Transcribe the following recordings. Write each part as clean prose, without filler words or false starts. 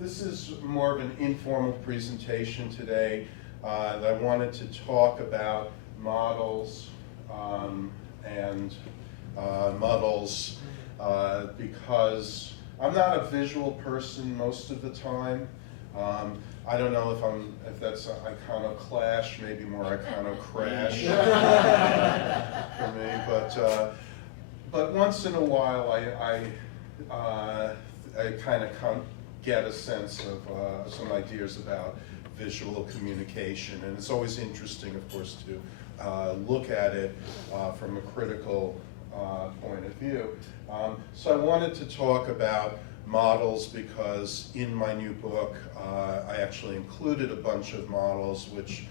This is more of an informal presentation today. I wanted to talk about models and muddles because I'm not a visual person most of the time. I don't know if that's an iconoclash, maybe more iconocrash for me, but once in a while I kind of get a sense of some ideas about visual communication, and it's always interesting, of course, to look at it from a critical point of view. So I wanted to talk about models because in my new book I actually included a bunch of models which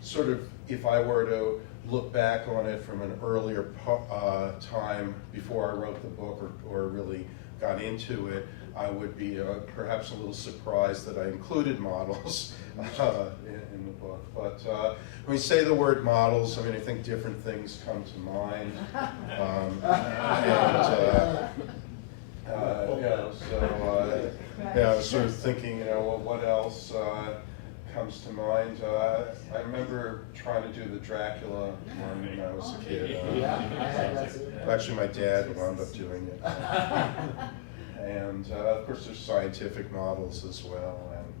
sort of, if I were to look back on it from an earlier time before I wrote the book or really got into it, I would be perhaps a little surprised that I included models in the book. But when we say the word models, I mean, I think different things come to mind. Sort of thinking, well, what else comes to mind? I remember trying to do the Dracula one when I was a kid. Actually, my dad wound up doing it. And of course, there's scientific models as well, and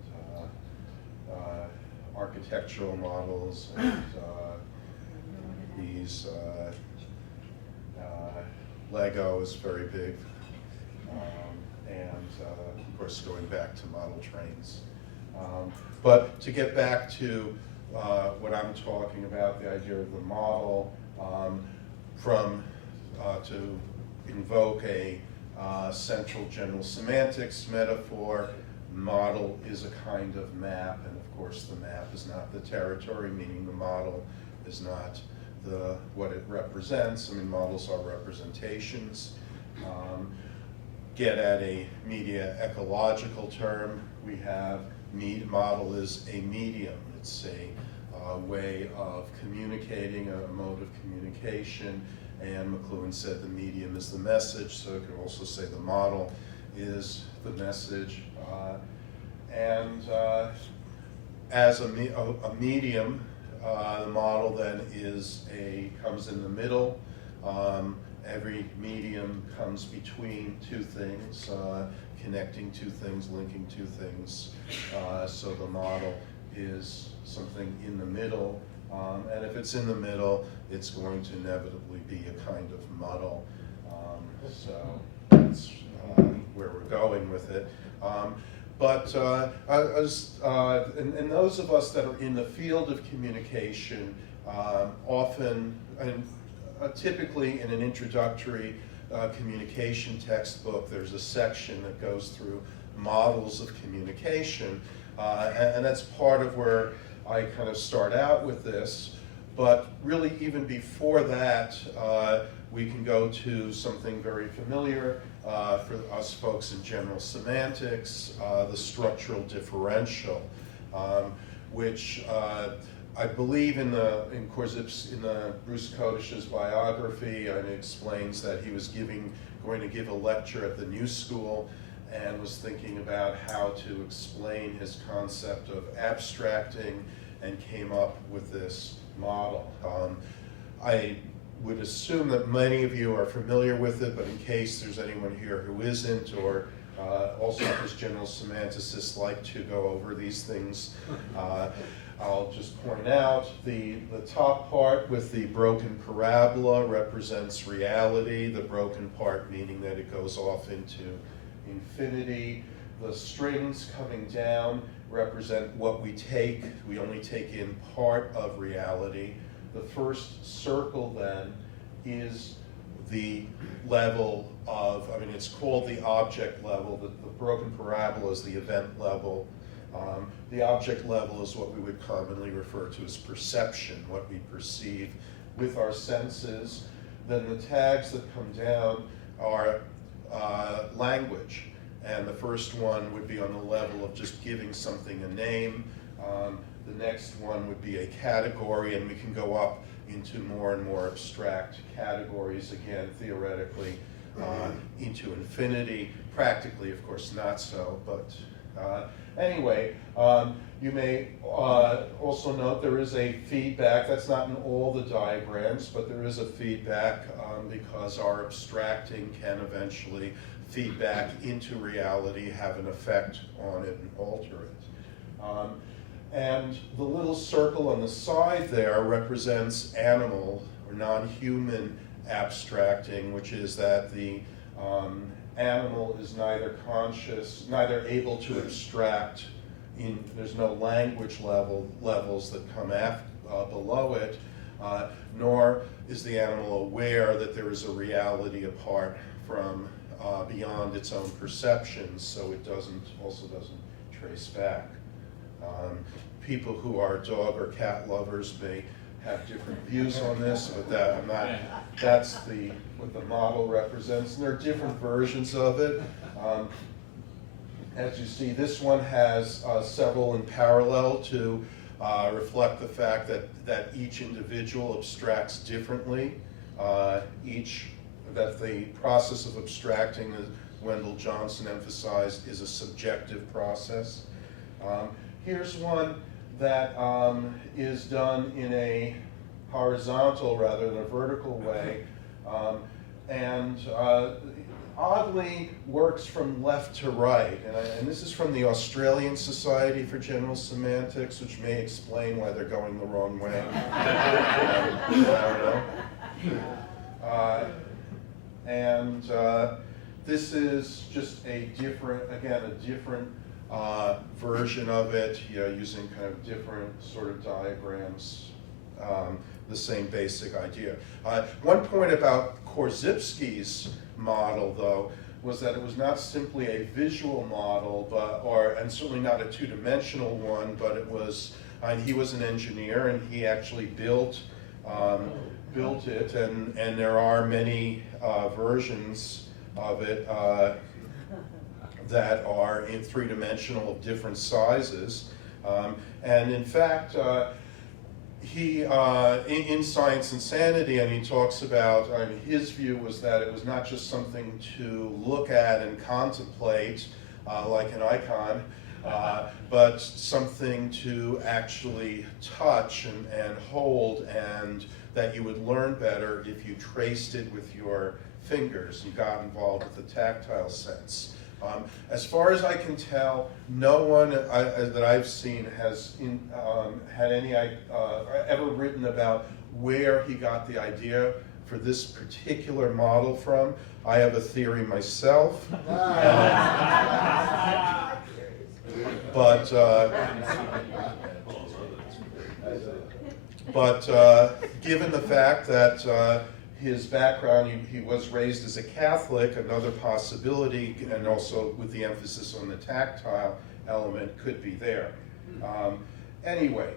architectural models, and these Lego is very big, and of course, going back to model trains. But to get back to what I'm talking about, the idea of the model, to invoke a central general semantics metaphor, model is a kind of map, and of course the map is not the territory, meaning the model is not what it represents. I mean, models are representations. Get at a media ecological term, we have model is a medium. It's a way of communicating, a mode of communication. And McLuhan said the medium is the message, so you can also say the model is the message. As a medium, the model then comes in the middle. Every medium comes between two things, connecting two things, linking two things. So the model is something in the middle. And if it's in the middle, it's going to inevitably be a kind of muddle. So that's where we're going with it. And those of us that are in the field of communication often, and typically in an introductory communication textbook, there's a section that goes through models of communication. And that's part of where I kind of start out with this, but really even before that, we can go to something very familiar for us folks in general semantics, the structural differential, which I believe in Bruce Kodish's biography, and it explains that he was going to give a lecture at the New School and was thinking about how to explain his concept of abstracting and came up with this model. I would assume that many of you are familiar with it, but in case there's anyone here who isn't, or also because general semanticists like to go over these things, I'll just point out the top part with the broken parabola represents reality, the broken part meaning that it goes off into infinity. The strings coming down represent what we take. We only take in part of reality. The first circle then is the level of, I mean, it's called the object level. The broken parabola is the event level. The object level is what we would commonly refer to as perception, what we perceive with our senses. Then the tags that come down are language. And the first one would be on the level of just giving something a name. The next one would be a category, and we can go up into more and more abstract categories, again, theoretically, into infinity. practically, of course, not so, but anyway, you may also note there is a feedback. That's not in all the diagrams, but there is a feedback because our abstracting can eventually feed back into reality, have an effect on it, and alter it. And the little circle on the side there represents animal or non-human abstracting, which is that the animal is neither conscious, neither able to abstract. There's no language levels that come below it, nor is the animal aware that there is a reality apart from beyond its own perceptions, so it also doesn't trace back. People who are dog or cat lovers may have different views on this, but that's what the model represents. And there are different versions of it. As you see, this one has several in parallel to reflect the fact that each individual abstracts differently. That the process of abstracting, as Wendell Johnson emphasized, is a subjective process. Here's one that is done in a horizontal rather than a vertical way, and oddly works from left to right. And this is from the Australian Society for General Semantics, which may explain why they're going the wrong way. I don't know. This is just a different version of it, using kind of different sort of diagrams, the same basic idea. One point about Korzybski's model, though, was that it was not simply a visual model, and certainly not a two-dimensional one, but it was, he was an engineer, and he actually built it, and there are many versions of it that are in three-dimensional of different sizes. And in fact, he, in Science and Sanity, and he talks about, his view was that it was not just something to look at and contemplate like an icon, but something to actually touch and hold, and that you would learn better if you traced it with your fingers and got involved with the tactile sense. As far as I can tell, no one that I've seen has had any ever written about where he got the idea for this particular model from. I have a theory myself, but given the fact that his background, he was raised as a Catholic, another possibility, and also with the emphasis on the tactile element, could be there. Anyway,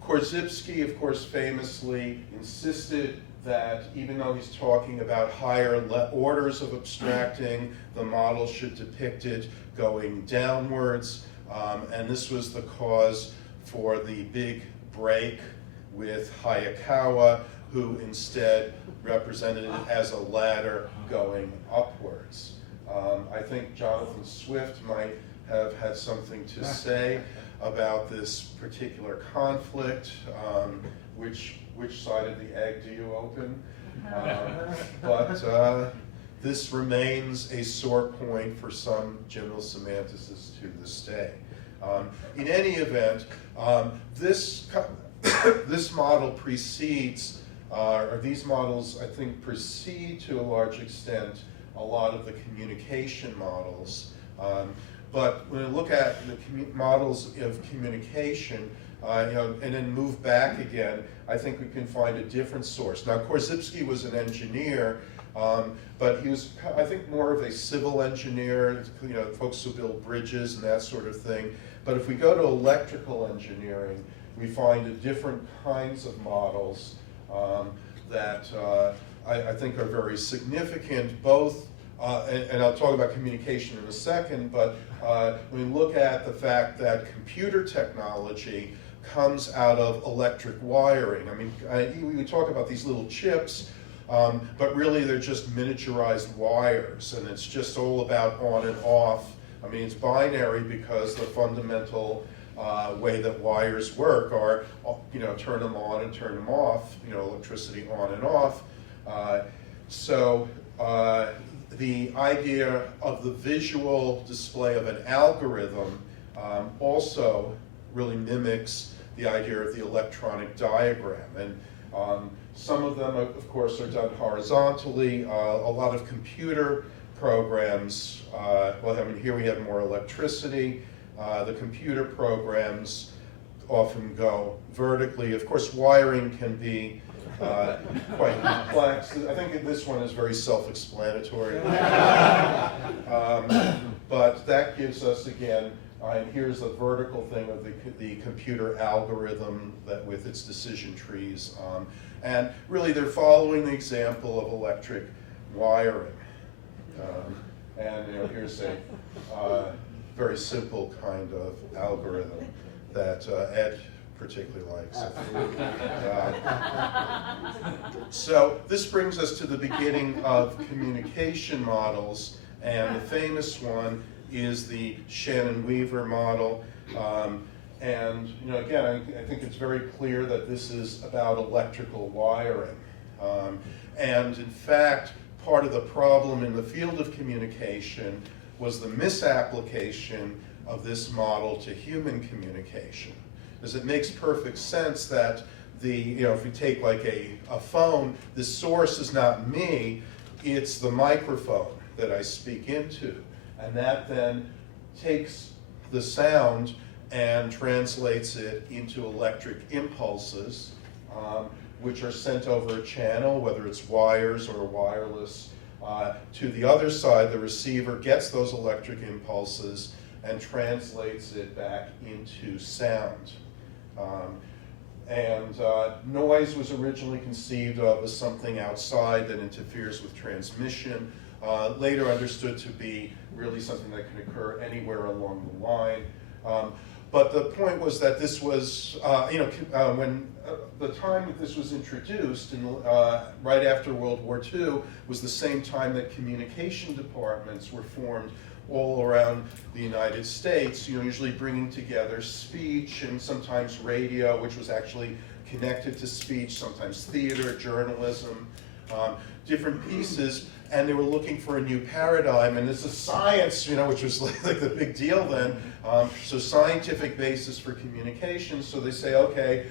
Korzybski, of course, famously insisted that even though he's talking about higher orders of abstracting, the model should depict it going downwards, and this was the cause for the big break with Hayakawa, who instead represented it as a ladder going upwards. I think Jonathan Swift might have had something to say about this particular conflict. Which side of the egg do you open? But this remains a sore point for some general semanticists to this day. In any event, this model precedes, or these models, I think, precede to a large extent a lot of the communication models. But when we look at the models of communication, and then move back again, I think we can find a different source. Now, Korzybski was an engineer, but he was, I think, more of a civil engineer, folks who build bridges and that sort of thing. But if we go to electrical engineering, we find different kinds of models that I think are very significant, both, and I'll talk about communication in a second, but when we look at the fact that computer technology comes out of electric wiring. I mean, we talk about these little chips, but really they're just miniaturized wires, and it's just all about on and off. I mean, it's binary because the fundamental way that wires work are, turn them on and turn them off, electricity on and off. The idea of the visual display of an algorithm also really mimics the idea of the electronic diagram. And some of them, of course, are done horizontally. A lot of computer programs, here we have more electricity. The computer programs often go vertically. Of course, wiring can be quite complex. I think this one is very self-explanatory. But that gives us, again, and here's the vertical thing of the computer algorithm that with its decision trees. And really, they're following the example of electric wiring. Here's a very simple kind of algorithm that Ed particularly likes. So this brings us to the beginning of communication models, and the famous one is the Shannon-Weaver model. Again, I think it's very clear that this is about electrical wiring. And in fact, part of the problem in the field of communication was the misapplication of this model to human communication. Because it makes perfect sense that if you take like a phone, the source is not me, it's the microphone that I speak into. And that then takes the sound and translates it into electric impulses, which are sent over a channel, whether it's wires or wireless, to the other side. The receiver gets those electric impulses and translates it back into sound. Noise was originally conceived of as something outside that interferes with transmission, later understood to be really something that can occur anywhere along the line. But the point was that this was, when the time that this was introduced, right after World War II, was the same time that communication departments were formed all around the United States, usually bringing together speech and sometimes radio, which was actually connected to speech, sometimes theater, journalism, different pieces. And they were looking for a new paradigm, and this is science, which was like the big deal then. So scientific basis for communication. So they say, okay,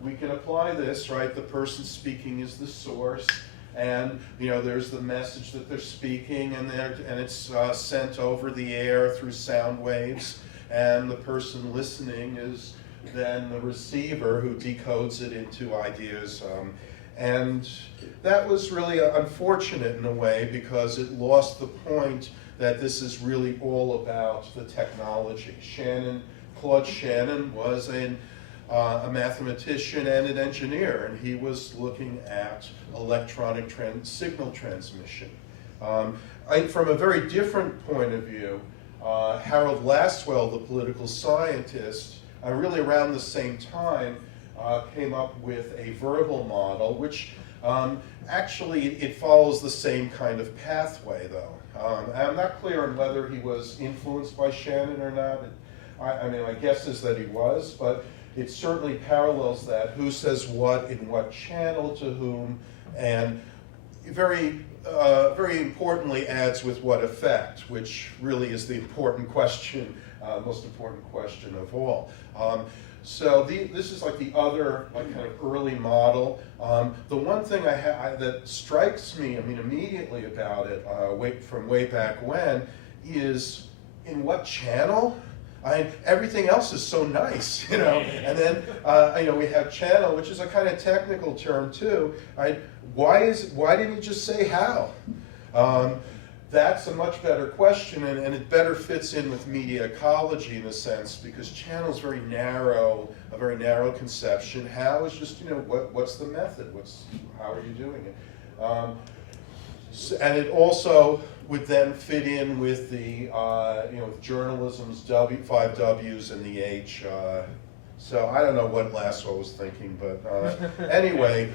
we can apply this, right? The person speaking is the source, and there's the message that they're speaking, and it's sent over the air through sound waves, and the person listening is then the receiver who decodes it into ideas. And that was really unfortunate in a way, because it lost the point that this is really all about the technology. Claude Shannon was a mathematician and an engineer, and he was looking at electronic signal transmission. From a very different point of view, Harold Lasswell, the political scientist, really around the same time, came up with a verbal model, which actually it follows the same kind of pathway, though. I'm not clear on whether he was influenced by Shannon or not. My guess is that he was, but it certainly parallels that. Who says what in what channel to whom, and very importantly adds with what effect, which really is the important question, most important question of all. So this is like the other kind of early model. The one thing that strikes me, immediately about it, from way back when, is in what channel? Everything else is so nice, And then we have channel, which is a kind of technical term too. Why didn't he just say how? That's a much better question, and it better fits in with media ecology in a sense, because channel is a very narrow conception. How is just, what's the method? How are you doing it? And it also would then fit in with the, journalism's 5 W's and the H. So I don't know what Lasswell was thinking, but anyway,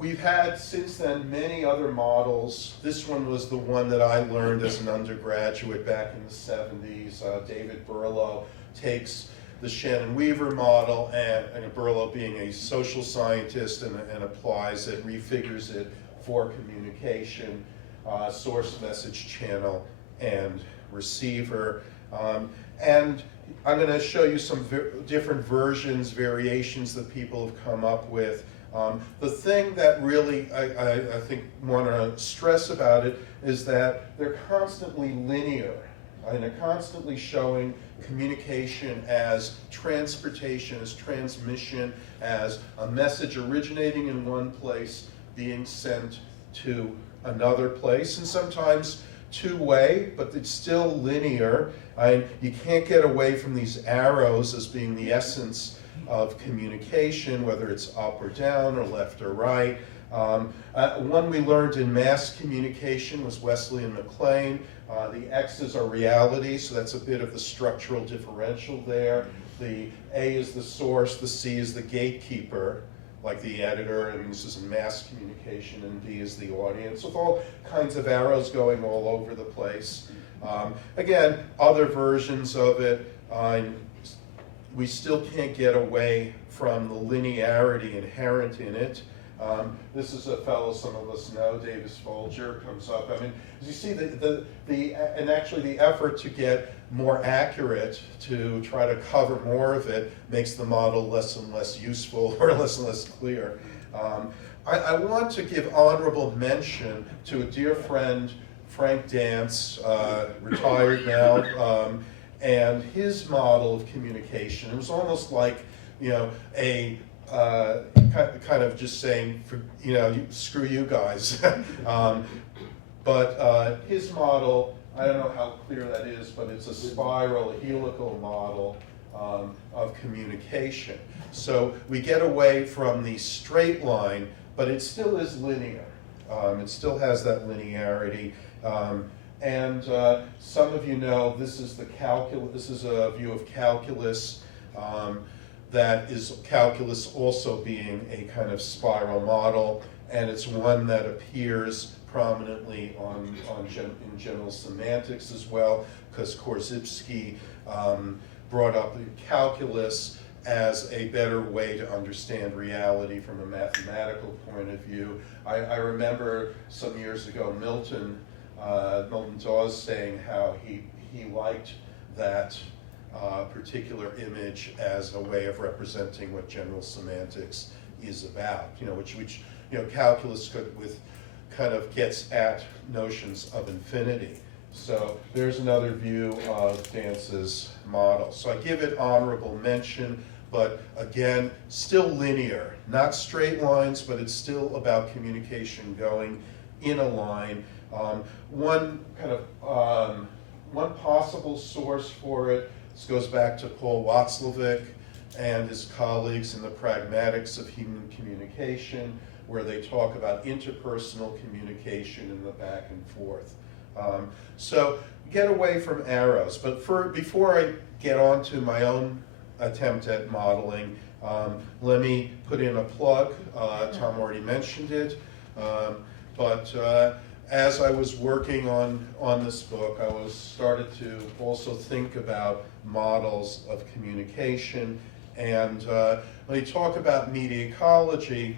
we've had since then many other models. This one was the one that I learned as an undergraduate back in the 70s. David Barillo takes the Shannon Weaver model, and Barillo being a social scientist, and applies it, refigures it for communication, source, message, channel, and receiver. And I'm going to show you some different versions, variations that people have come up with. The thing that really I think want to stress about it is that they're constantly linear, and they're constantly showing communication as transportation, as transmission, as a message originating in one place being sent to another place, and sometimes two-way, but it's still linear. You can't get away from these arrows as being the essence of communication, whether it's up or down or left or right. One we learned in mass communication was Wesley and McLean. The X's are reality, so that's a bit of the structural differential there. The A is the source, the C is the gatekeeper, like the editor, and this is mass communication, and D is the audience, with all kinds of arrows going all over the place. Again, other versions of it, we still can't get away from the linearity inherent in it. This is a fellow some of us know, Davis Folger, comes up. I mean, as you see, and actually the effort to get more accurate, to try to cover more of it, makes the model less and less useful, or less and less clear. I want to give honorable mention to a dear friend, Frank Dance, retired now, and his model of communication. It was almost like, a kind of just saying, screw you guys. But his model, I don't know how clear that is, but it's a spiral, a helical model of communication. So we get away from the straight line, but it still is linear. It still has that linearity. And some of you know this is the calculus. This is a view of calculus. That is calculus also being a kind of spiral model, and it's one that appears prominently in general semantics as well, because Korzybski brought up the calculus as a better way to understand reality from a mathematical point of view. I remember some years ago Milton Dawes saying how he liked that particular image as a way of representing what general semantics is about, which calculus kind of gets at notions of infinity. So there's another view of Dance's model. So I give it honorable mention, but again, still linear, not straight lines, but it's still about communication going in a line. One possible source for it, this goes back to Paul Watzlawick and his colleagues in the Pragmatics of Human Communication, where they talk about interpersonal communication in the back and forth. So get away from arrows. But before I get on to my own attempt at modeling, let me put in a plug. Tom already mentioned it. But as I was working on this book, I started to also think about models of communication. And when you talk about media ecology,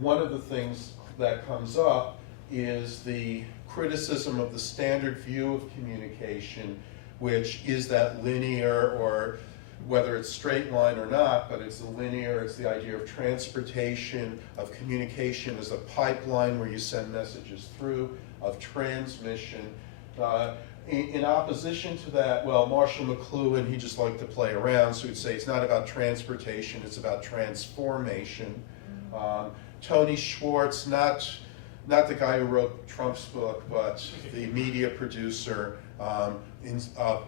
one of the things that comes up is the criticism of the standard view of communication, which is that linear, or whether it's straight line or not, but it's the linear, it's the idea of transportation, of communication as a pipeline where you send messages through, of transmission. In opposition to that, well, Marshall McLuhan, he just liked to play around, so he'd say it's not about transportation, it's about transformation. Tony Schwartz, not the guy who wrote Trump's book, but the media producer,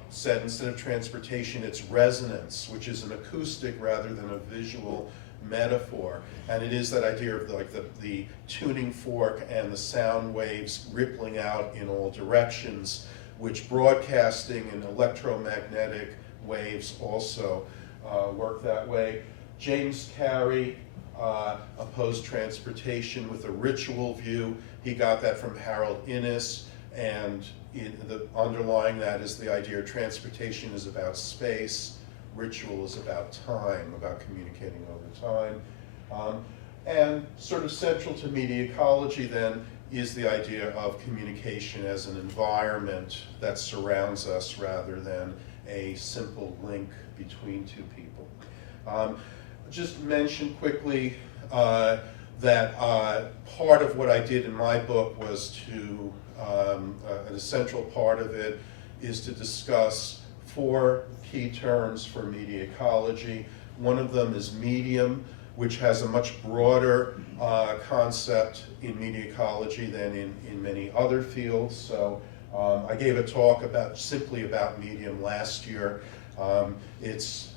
said instead of transportation, it's resonance, which is an acoustic rather than a visual metaphor. And it is that idea of the tuning fork and the sound waves rippling out in all directions, which broadcasting and electromagnetic waves also work that way. James Carey opposed transportation with a ritual view. He got that from Harold Innis, and underlying that is the idea transportation is about space, ritual is about time, about communicating over time. And sort of central to media ecology then is the idea of communication as an environment that surrounds us rather than a simple link between two people. Just mention quickly that part of what I did in my book was to, an essential part of it is to discuss 4 key terms for media ecology. One of them is medium, which has a much broader concept in media ecology than in many other fields. So I gave a talk simply about medium last year.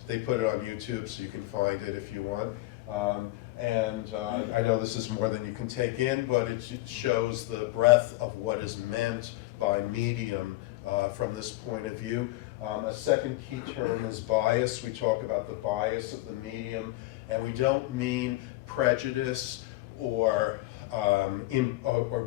They put it on YouTube, so you can find it if you want. I know this is more than you can take in, but it shows the breadth of what is meant by medium from this point of view. A second key term is bias. We talk about the bias of the medium, and we don't mean prejudice or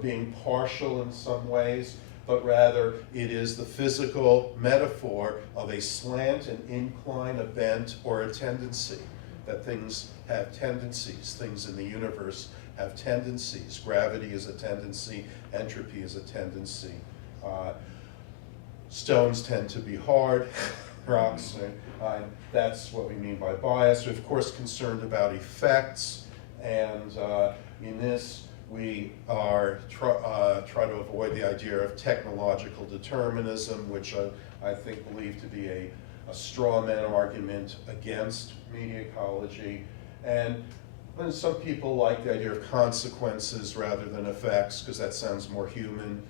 being partial in some ways, but rather it is the physical metaphor of a slant, an incline, a bent, or a tendency. That things have tendencies. Things in the universe have tendencies. Gravity is a tendency. Entropy is a tendency. Stones tend to be hard. Rocks, that's what we mean by bias. We're of course concerned about effects, and in this we are try to avoid the idea of technological determinism, which I believe to be a straw man argument against media ecology. And some people like the idea of consequences rather than effects, because that sounds more human.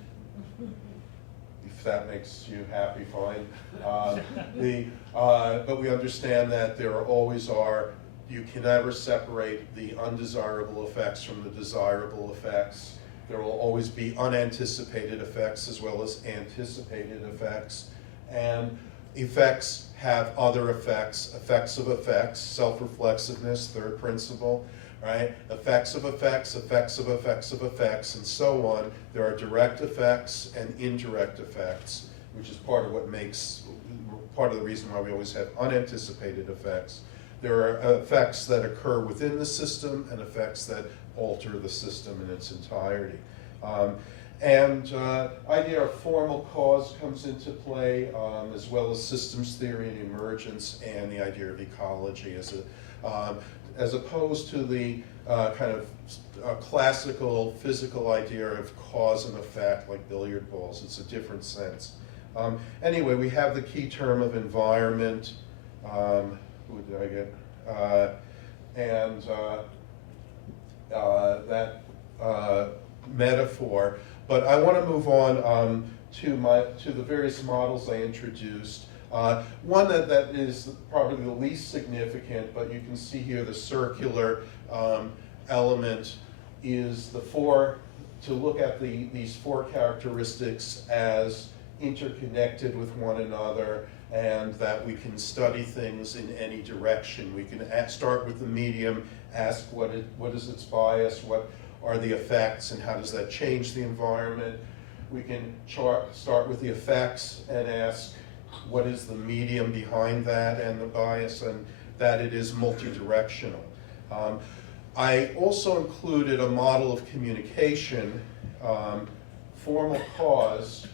If that makes you happy, fine. But we understand that there always are, you can never separate the undesirable effects from the desirable effects. There will always be unanticipated effects as well as anticipated effects. And effects have other effects, effects of effects, self-reflexiveness, third principle, right? Effects of effects, effects of effects of effects, and so on. There are direct effects and indirect effects, which is part of the reason why we always have unanticipated effects. There are effects that occur within the system and effects that alter the system in its entirety. Idea of formal cause comes into play, as well as systems theory and emergence, and the idea of ecology as opposed to the kind of classical physical idea of cause and effect, like billiard balls. It's a different sense. Anyway, we have the key term of environment. Who did I get? That metaphor. But I want to move on to the various models I introduced. One that is probably the least significant, but you can see here the circular element is to look at these 4 characteristics as interconnected with one another, and that we can study things in any direction. We can start with the medium, ask what is its bias, what are the effects, and how does that change the environment. We can start with the effects and ask what is the medium behind that and the bias, and that it is multidirectional. I also included a model of communication, formal cause,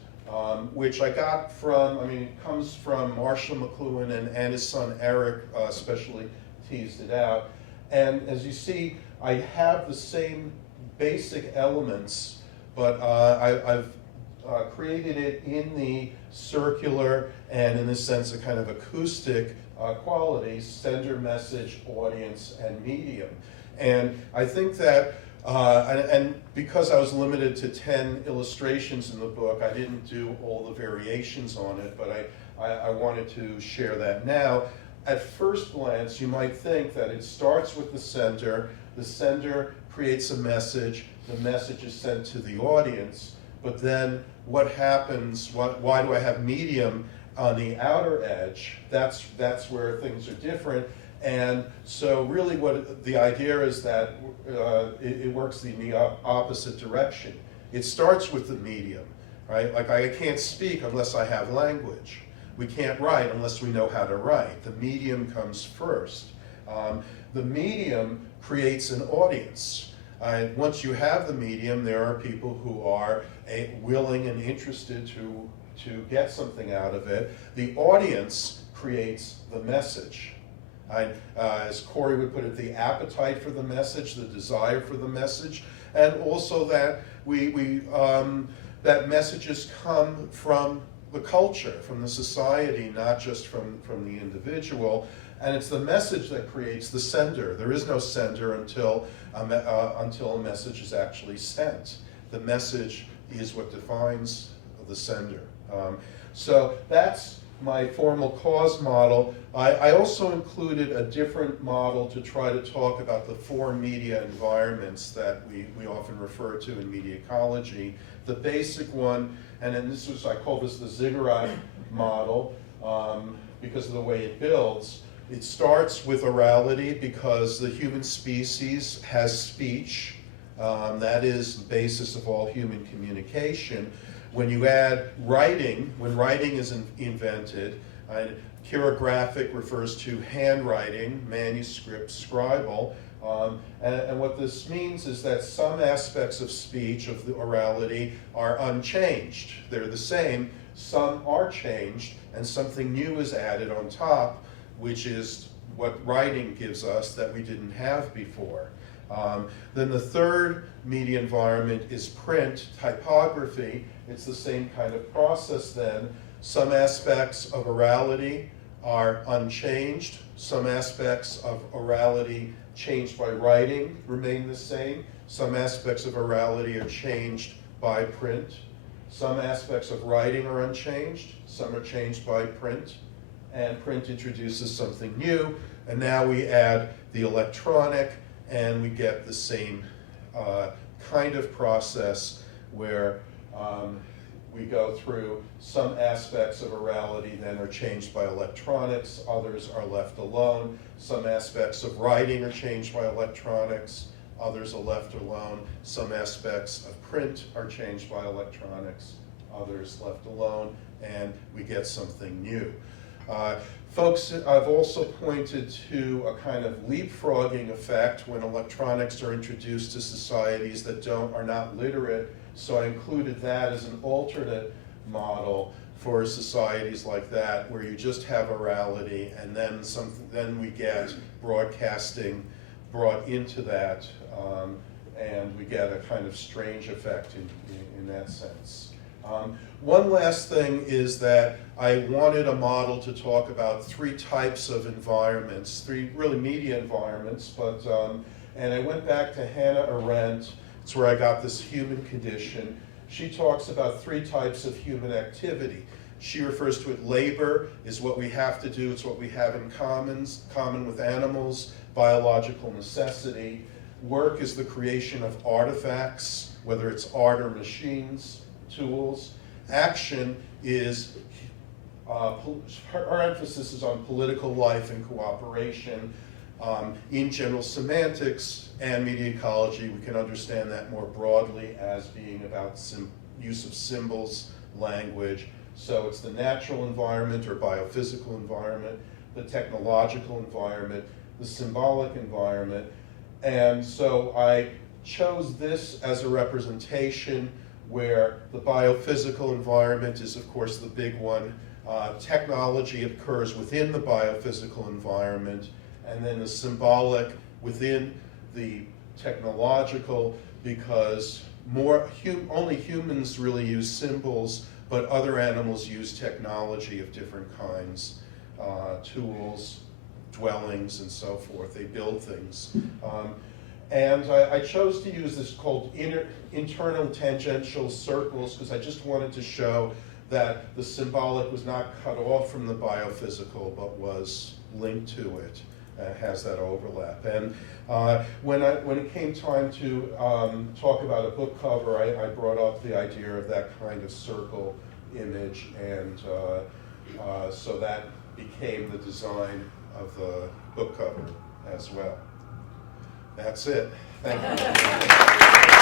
which I got from, it comes from Marshall McLuhan, and his son Eric especially teased it out. And as you see, I have the same basic elements, but I've created it in the circular and, in this sense, a kind of acoustic qualities: sender, message, audience, and medium. And I think that, and because I was limited to 10 illustrations in the book, I didn't do all the variations on it, but I wanted to share that now. At first glance, you might think that it starts with the sender creates a message, the message is sent to the audience, but then what happens, why do I have medium on the outer edge? That's where things are different, And so really what the idea is that it works in the opposite direction. It starts with the medium, right? Like I can't speak unless I have language. We can't write unless we know how to write. The medium comes first. The medium creates an audience. Once you have the medium, there are people who are willing and interested to get something out of it. The audience creates the message. As Corey would put it, the appetite for the message, the desire for the message, and also that that messages come from the culture, from the society, not just from the individual. And it's the message that creates the sender. There is no sender until a message is actually sent. The message is what defines the sender. So that's my formal cause model. I also included a different model to try to talk about the four media environments that we often refer to in media ecology. The basic one, and then I call this the ziggurat model because of the way it builds. It starts with orality because the human species has speech. That is the basis of all human communication. When you add writing, when writing is invented, chirographic refers to handwriting, manuscript, scribal, and what this means is that some aspects of speech, of the orality, are unchanged. They're the same, some are changed, and something new is added on top, which is what writing gives us that we didn't have before. Then the third media environment is print, typography. It's the same kind of process then. Some aspects of orality are unchanged. Some aspects of orality changed by writing remain the same. Some aspects of orality are changed by print. Some aspects of writing are unchanged. Some are changed by print. And print introduces something new. And now we add the electronic, and we get the same kind of process where we go through some aspects of orality then are changed by electronics, others are left alone. Some aspects of writing are changed by electronics, others are left alone. Some aspects of print are changed by electronics, others left alone, and we get something new. Folks, I've also pointed to a kind of leapfrogging effect when electronics are introduced to societies that are not literate. So I included that as an alternate model for societies like that, where you just have orality, and then we get broadcasting brought into that, and we get a kind of strange effect in that sense. One last thing is that I wanted a model to talk about three types of environments, three really media environments, and I went back to Hannah Arendt. It's where I got this human condition. She talks about three types of human activity. She refers to it, labor is what we have to do, it's what we have in common with animals, biological necessity. Work is the creation of artifacts, whether it's art or machines, tools. Action is, her emphasis is on political life and cooperation. In general semantics and media ecology, we can understand that more broadly as being about use of symbols, language. So it's the natural environment or biophysical environment, the technological environment, the symbolic environment. And so I chose this as a representation where the biophysical environment is, of course, the big one. Technology occurs within the biophysical environment, and then the symbolic within the technological, because only humans really use symbols, but other animals use technology of different kinds, tools, dwellings, and so forth. They build things. And I chose to use this called internal tangential circles because I just wanted to show that the symbolic was not cut off from the biophysical, but was linked to it, has that overlap. And when it came time to talk about a book cover, I brought up the idea of that kind of circle image, and so that became the design the book cover as well. That's it. Thank you.